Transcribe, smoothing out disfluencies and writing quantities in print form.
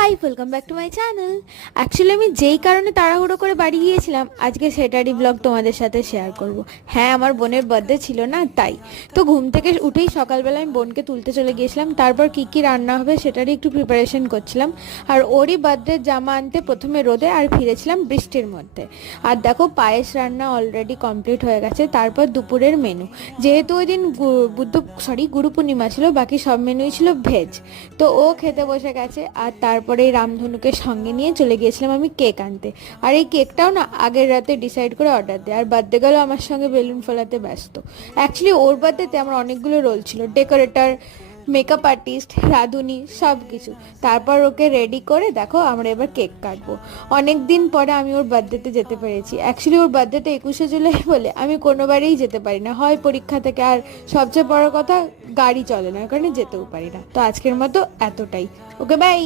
High, welcome back to my channel. Actually আমি যেই কারণে তাড়াহুড়ো করে বাড়ি গিয়েছিলাম, আজকে সেটারই ব্লগ তোমাদের সাথে শেয়ার করব। হ্যাঁ, আমার বোনের বার্থডে ছিল না, তাই তো ঘুম থেকে উঠেই সকালবেলা আমি বোনকে তুলতে চলে গিয়েছিলাম। তারপর কি কি রান্না হবে সেটারই একটু প্রিপারেশন করছিলাম। আর ওরই বার্থডের জামা আনতে প্রথমে রোদে আর ফিরেছিলাম বৃষ্টির মধ্যে। আর দেখো, পায়েস রান্না অলরেডি কমপ্লিট হয়ে গেছে। তারপর দুপুরের মেনু, যেহেতু ওই দিন গুরু পূর্ণিমা ছিল, বাকি সব মেনুই ছিল ভেজ। তো ও খেতে বসে গেছে। আর তারপরে এই রামধনুকে সঙ্গে নিয়ে চলে গিয়েছিলাম আমি কেক আনতে। আর এই কেকটাও না আগের রাতে ডিসাইড করে অর্ডার দেয়। আর বার্থডে গেল আমার সঙ্গে বেলুন ফোলাতে ব্যস্ত। অ্যাকচুয়ালি ওর বার্থডেতে আমার অনেকগুলো রোল ছিল, ডেকোরেটর, মেকআপ আর্টিস্ট, রাঁধুনি, সব কিছু। তারপর ওকে রেডি করে দেখো আমরা এবার কেক কাটবো। অনেক দিন পরে আমি ওর বার্থডেতে যেতে পেরেছি। অ্যাকচুয়ালি ওর বার্থডেতে 21শে জুলাই বলে আমি কোনোবারেই যেতে পারি না, হয় পরীক্ষা থেকে, আর সবচেয়ে বড় কথা গাড়ি চলে না, ওই কারণে যেতেও পারি না। তো আজকের মতো এতটাই। ওকে, বাই।